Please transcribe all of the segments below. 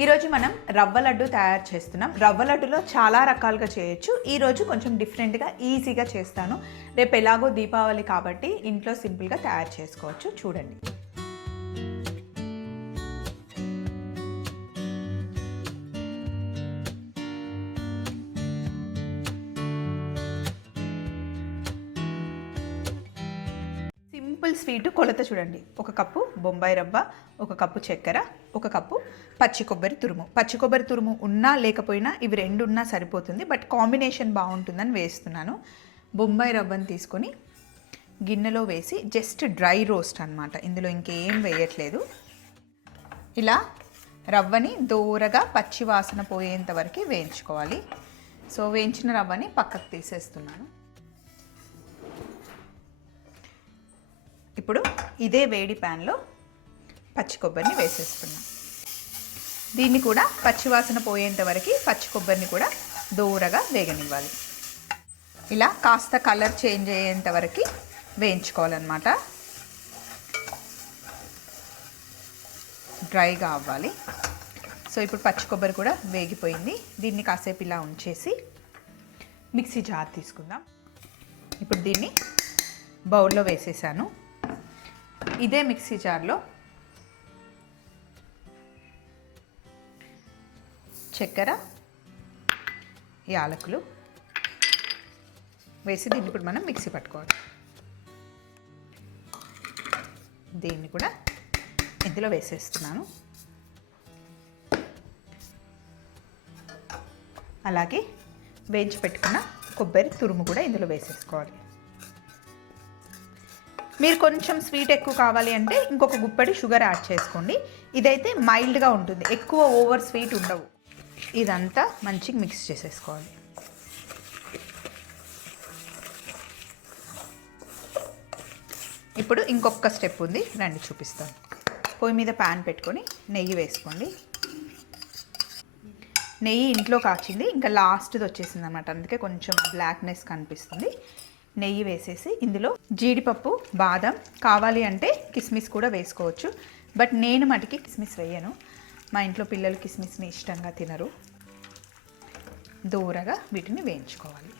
ఈరోజు మనం రవ్వ లడ్డు తయారు చేస్తున్నాం. రవ్వ లడ్డులో చాలా రకాలుగా చేయొచ్చు. ఈరోజు కొంచెం డిఫరెంట్గా ఈజీగా చేస్తాను. రేపు ఎలాగో దీపావళి కాబట్టి ఇంట్లో సింపుల్గా తయారు చేసుకోవచ్చు. చూడండి. సింపుల్ స్వీట్ కొలత చూడండి. 1 కప్పు బొంబాయి రవ్వ, 1 కప్పు చక్కెర, 1 కప్పు పచ్చి కొబ్బరి తురుము. పచ్చి కొబ్బరి తురుము ఉన్నా లేకపోయినా ఇవి 2 ఉన్నా సరిపోతుంది, బట్ కాంబినేషన్ బాగుంటుందని వేస్తున్నాను. బొంబాయి రవ్వని తీసుకొని గిన్నెలో వేసి జస్ట్ డ్రై రోస్ట్ అన్నమాట, ఇందులో ఇంకేం వేయట్లేదు. ఇలా రవ్వని దూరగా పచ్చి వాసన పోయేంత వరకు వేయించుకోవాలి. సో వేయించిన రవ్వని పక్కకు తీసేస్తున్నాను. ఇప్పుడు ఇదే వేడి ప్యాన్లో పచ్చి కొబ్బరిని వేసేస్తున్నాం. దీన్ని కూడా పచ్చివాసన పోయేంత వరకు పచ్చి కొబ్బరిని కూడా దూరగా వేగనివ్వాలి. ఇలా కాస్త కలర్ చేంజ్ అయ్యేంత వరకు వేయించుకోవాలన్నమాట. డ్రైగా అవ్వాలి. సో ఇప్పుడు పచ్చి కొబ్బరి కూడా వేగిపోయింది. దీన్ని కాసేపు ఇలా ఉంచేసి మిక్సీ జార్ తీసుకుందాం. ఇప్పుడు దీన్ని బౌల్లో వేసేసాను. ఇదే మిక్సీ జార్లో చక్కెర, యాలకులు వేసి దీన్ని ఇప్పుడు మనం మిక్సీ పట్టుకోవాలి. దీన్ని కూడా ఇందులో వేసేస్తున్నాను. అలాగే వేయించి పెట్టుకున్న కొబ్బరి తురుము కూడా ఇందులో వేసేసుకోవాలి. మీరు కొంచెం స్వీట్ ఎక్కువ కావాలి అంటే ఇంకొక గుప్పెడి షుగర్ యాడ్ చేసుకోండి. ఇదైతే మైల్డ్గా ఉంటుంది, ఎక్కువ ఓవర్ స్వీట్ ఉండవు. ఇదంతా మంచిగా మిక్స్ చేసేసుకోవాలి. ఇప్పుడు ఇంకొక స్టెప్ ఉంది, రండి చూపిస్తాను. పొయ్యి మీద ప్యాన్ పెట్టుకొని నెయ్యి వేసుకోండి. నెయ్యి ఇంట్లో కాచింది, ఇంకా లాస్ట్ది వచ్చేసింది అన్నమాట, అందుకే కొంచెం బ్లాక్నెస్ కనిపిస్తుంది. నెయ్యి వేసేసి ఇందులో జీడిపప్పు, బాదం, కావాలి అంటే కిస్మిస్ కూడా వేసుకోవచ్చు, బట్ నేను మటుకి కిస్మిస్ వేయను. మా ఇంట్లో పిల్లలు కిస్మిస్ని ఇష్టంగా తినరు. దూరగా వీటిని వేయించుకోవాలి.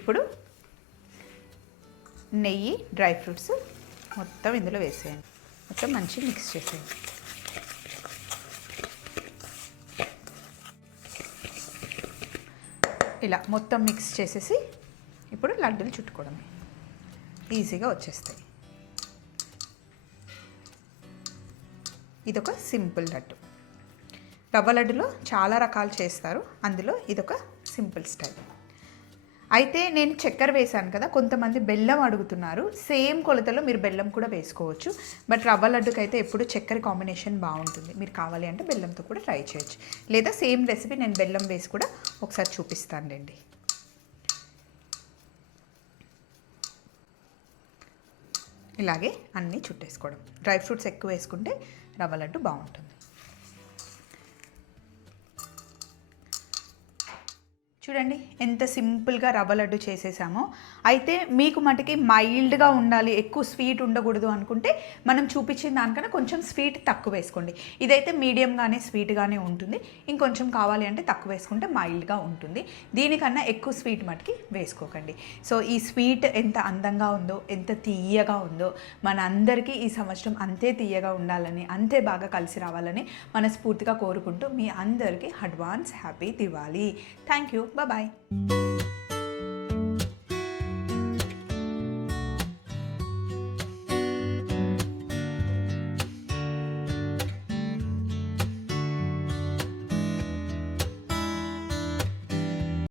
ఇప్పుడు నెయ్యి, డ్రై ఫ్రూట్స్ మొత్తం ఇందులో వేసేయండి. మొత్తం మంచిగా మిక్స్ చేసేయండి. ఇలా మొత్తం మిక్స్ చేసేసి ఇప్పుడు లడ్డూలు చుట్టుకోవడమే, ఈజీగా వచ్చేస్తాయి. ఇదొక సింపుల్ లడ్డు. రవ్వ లడ్డులో చాలా రకాలు చేస్తారు, అందులో ఇదొక సింపుల్ స్టైల్. అయితే నేను చక్కెర వేసాను కదా, కొంతమంది బెల్లం అడుగుతున్నారు. సేమ్ కొలతలో మీరు బెల్లం కూడా వేసుకోవచ్చు, బట్ రవ్వ లడ్డుకి అయితే ఎప్పుడు చక్కెర కాంబినేషన్ బాగుంటుంది. మీరు కావాలి అంటే బెల్లంతో కూడా ట్రై చేయొచ్చు, లేదా సేమ్ రెసిపీ నేను బెల్లం వేసి కూడా ఒకసారి చూపిస్తానులేండి. ఇలాగే అన్నీ చుట్టేసుకోవడం. డ్రై ఫ్రూట్స్ ఎక్కువ వేసుకుంటే రవ్వ లడ్డు బాగుంటుంది. చూడండి ఎంత సింపుల్గా రవ్వ లడ్డు చేసేసామో. అయితే మీకు మటుకి మైల్డ్గా ఉండాలి, ఎక్కువ స్వీట్ ఉండకూడదు అనుకుంటే మనం చూపించిన దానికన్నా కొంచెం స్వీట్ తక్కువ వేసుకోండి. ఇదైతే మీడియంగానే స్వీట్గానే ఉంటుంది, ఇంకొంచెం కావాలి అంటే తక్కువ వేసుకుంటే మైల్డ్గా ఉంటుంది. దీనికన్నా ఎక్కువ స్వీట్ మటుకి వేసుకోకండి. సో ఈ స్వీట్ ఎంత అందంగా ఉందో, ఎంత తీయగా ఉందో, మన అందరికీ ఈ సంవత్సరం అంతే తీయగా ఉండాలని, అంతే బాగా కలిసి రావాలని మనస్ఫూర్తిగా కోరుకుంటూ మీ అందరికీ advance happy Diwali. Thank you. Bye-bye.